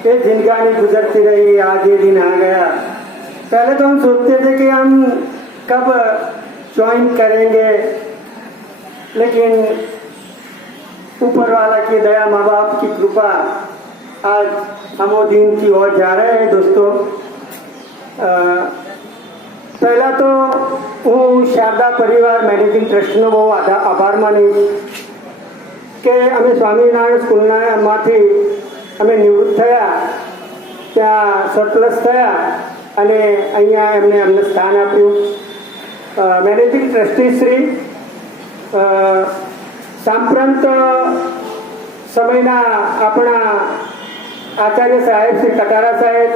ये जिंदगानी गुजरती रही, आज ये दिन आ गया। पहले तो हम सोचते थे कि हम कब ज्वाइन करेंगे, लेकिन ऊपर वाला की दया, माँ बाप की कृपा, आज हम वो दिन की ओर जा रहे हैं। दोस्तों, પહેલા તો હું શારદા પરિવાર મેનેજિંગ ટ્રસ્ટનો બહુ આભાર માનીશ કે અમે સ્વામિનારાયણ સ્કૂલમાંથી અમે નિવૃત્ત થયા, ત્યાં સરપ્લસ થયા અને અહીંયા અમને સ્થાન આપ્યું. મેનેજિંગ ટ્રસ્ટી શ્રી સાંપ્રત સમયના આપણા આચાર્ય સાહેબ શ્રી કટારા સાહેબ,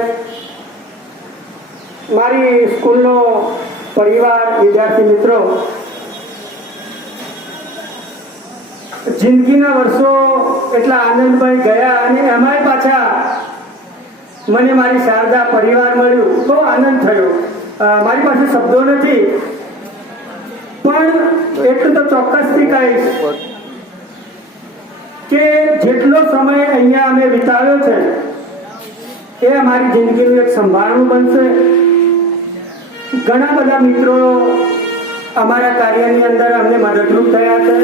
મારી સ્કૂલનો પરિવાર, વિદ્યાર્થી મિત્રો, જિંદગીના વર્ષો એટલા આનંદમય ગયા અને એમાંય પાછા મને મારી શારદા પરિવાર મળ્યું, બહુ આનંદ થયો. મારી પાસે શબ્દો નથી, પણ એટલું તો ચોક્કસથી કહીશ કે જેટલો સમય અહીંયા અમે વિતાવ્યો છે એ અમારી જિંદગીનું એક સંભાળણું બનશે. ઘણા બધા મિત્રો અમારા કાર્યની અંદર અમને મદદરૂપ થયા છે.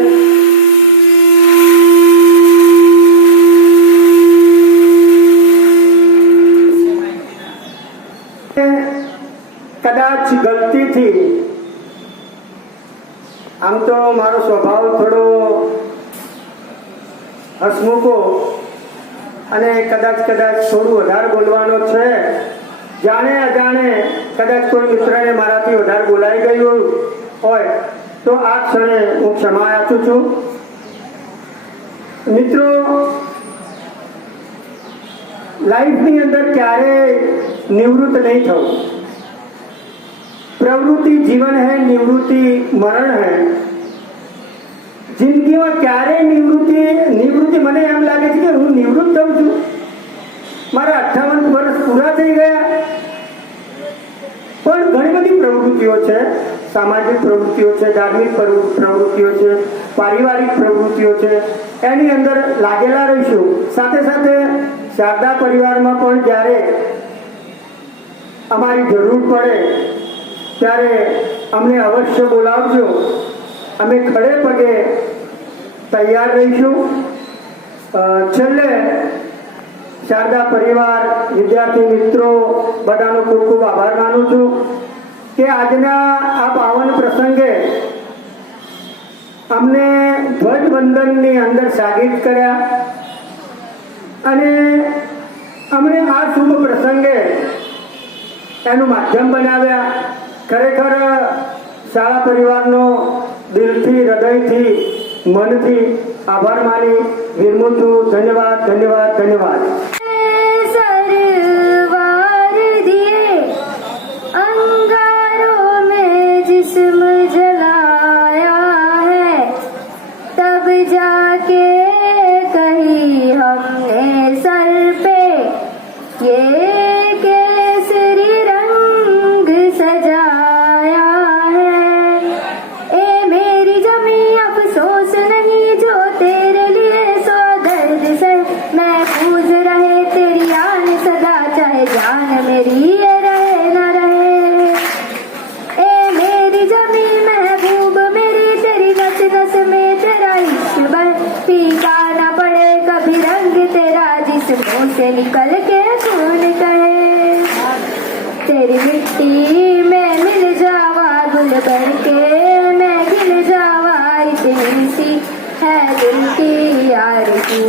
કદાચ ગલતીથી, આમ તો મારો સ્વભાવ થોડો હસમુખો અને કદાચ થોડું વધારે બોલવાનો છે, જાણે અજાણે કદાચ કોઈ મિત્રને મારાથી વધારે બોલાઈ ગયું હોય તો આ ક્ષણે હું ક્ષમા યાચું છું. મિત્રો, લાઈફની અંદર ક્યારેય નિવૃત્ત નહીં થવું. પ્રવૃત્તિ જીવન હૈ, નિવૃત્તિ મરણ હૈ. જિંદગીમાં ક્યારેય નિવૃત્તિ મને એમ લાગે છે કે હું નિવૃત્ત થઉં છું. મારા 58 વર્ષ પૂરા થઈ ગયા, પણ ઘણી બધી પ્રવૃત્તિઓ છે. સામાજિક પ્રવૃત્તિઓ છે, ધાર્મિક પ્રવૃત્તિઓ છે, પારિવારિક પ્રવૃત્તિઓ છે, એની અંદર લાગેલા રહીશું. સાથે સાથે શારદા પરિવારમાં પણ જ્યારે અમારી જરૂર પડે ત્યારે અમને અવશ્ય બોલાવજો. અમે ખડે પગે તૈયાર રહીશું. છેલ્લે શારદા પરિવાર, વિદ્યાર્થી મિત્રો બધાનો ખૂબ ખૂબ આભાર માનું છું કે આજના આ પાવન પ્રસંગે અમને ધ્વજવંદનની અંદર સાગીત કર્યા અને અમને આ શુભ પ્રસંગે એનું માધ્યમ બનાવ્યા. ખરેખર શાળા પરિવારનો દિલથી, હૃદયથી, મનથી આભાર માની વિરમું છું. ધન્યવાદ, ધન્યવાદ, ધન્યવાદ. से निकल के खून कहे तेरी मिट्टी में मिल जावा गुल बन के मैं गिर जावा इतनी सी है दिल की आरज़ू.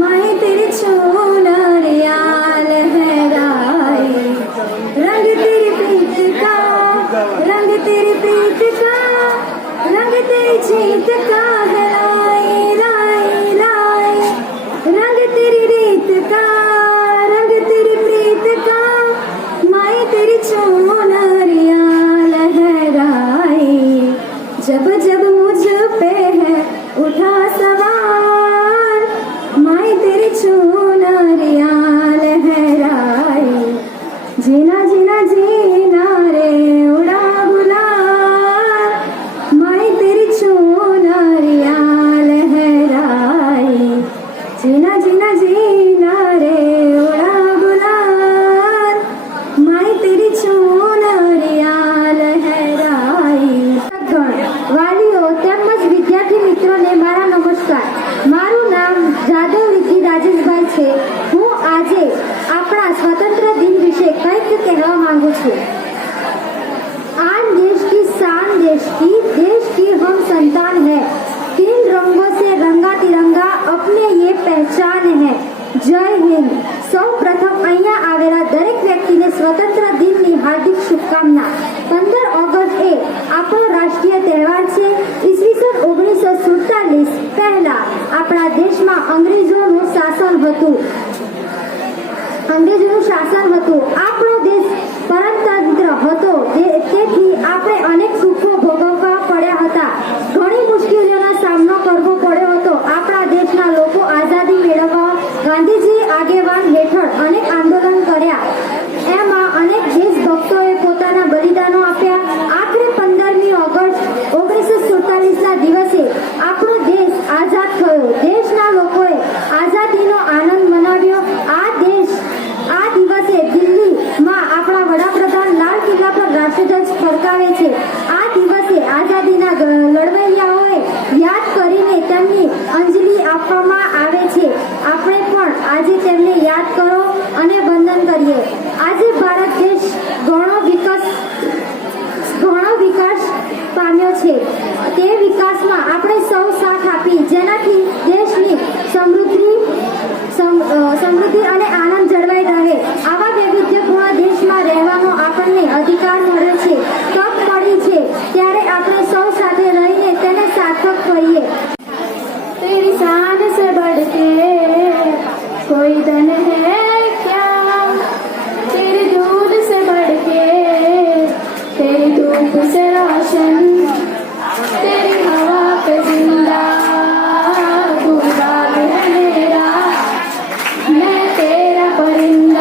मैं तेरी चूनर याल है राय, रंग तेरी प्रीत का, रंग तेरी प्रीत का, रंग तेरी जीत का है लाए लाए लाए, रंग तेरी रीत का, रंग तेरी प्रीत का, मैं तेरी चूनर याल है राय. जब जब मुझ पे है उठा सवार, मैं तेरी चूनर याल है राय. जीना जीना जीना रे उड़ा गुलाल, હાર્દિક શુભકામના. 15 ઓગસ્ટ એ આપણો રાષ્ટ્રીય તહેવાર છે. ઈસવીસન 1947 પહેલા આપણા દેશમાં અંગ્રેજોનું શાસન હતું. આપણો દેશ પરતંત્ર હતો. તેથી આપણે અનેક સુખો ભોગવવા પડ્યા હતા. ઘણી મુશ્કેલીઓનો સામનો કરવો પડ્યો હતો. આપણા દેશના લોકો આઝાદી મેળવવા ગાંધીજી આગેવાન હેઠળ અનેક આંદોલન કર્યા. એમાં અનેક દેશભક્તોએ પોતાના બલિદાનો આપ્યા. આખરે 15મી ઓગસ્ટ 1947ના દિવસે આપણો દેશ આઝાદ થયો. દેશના લોકોએ આઝાદીનો આનંદ મનાવ્યો. આ દિવસે દિલ્હીમાં આપણા વડાપ્રધાન લાલ કિલ્લા પર રાષ્ટ્રધ્વજ ફરકાવે છે. આ દિવસે આઝાદીના લડવૈયાઓએ યાદ કરીને તેમની અંજલિ આપવામાં આવે છે. આપણે પણ આજે તેમને યાદ કરો અને વંદન કરીએ. આજે ભારત દેશ ઘણો વિકાસ પામ્યો છે. તે વિકાસમાં આપણે સૌ સાથ આપી જેનાથી દેશની સમૃદ્ધિ અને આનંદ જળવાઈ રહે. આવા વૈવિધ્યપૂર્ણ દેશમાં રહેવાનો આપણને અધિકાર મળ્યો છે, તક મળી છે. ત્યારે આપણે સૌ સાથે રહીને તેને સાર્થક કરીએ. तेरी शान से बढ़ के कोई धन है क्या, तेरे दूध से बढ़ के तेरी धूप से रोशन, तेरी हवा पे जिंदा तू बाग है मेरा, मैं तेरा परिंदा.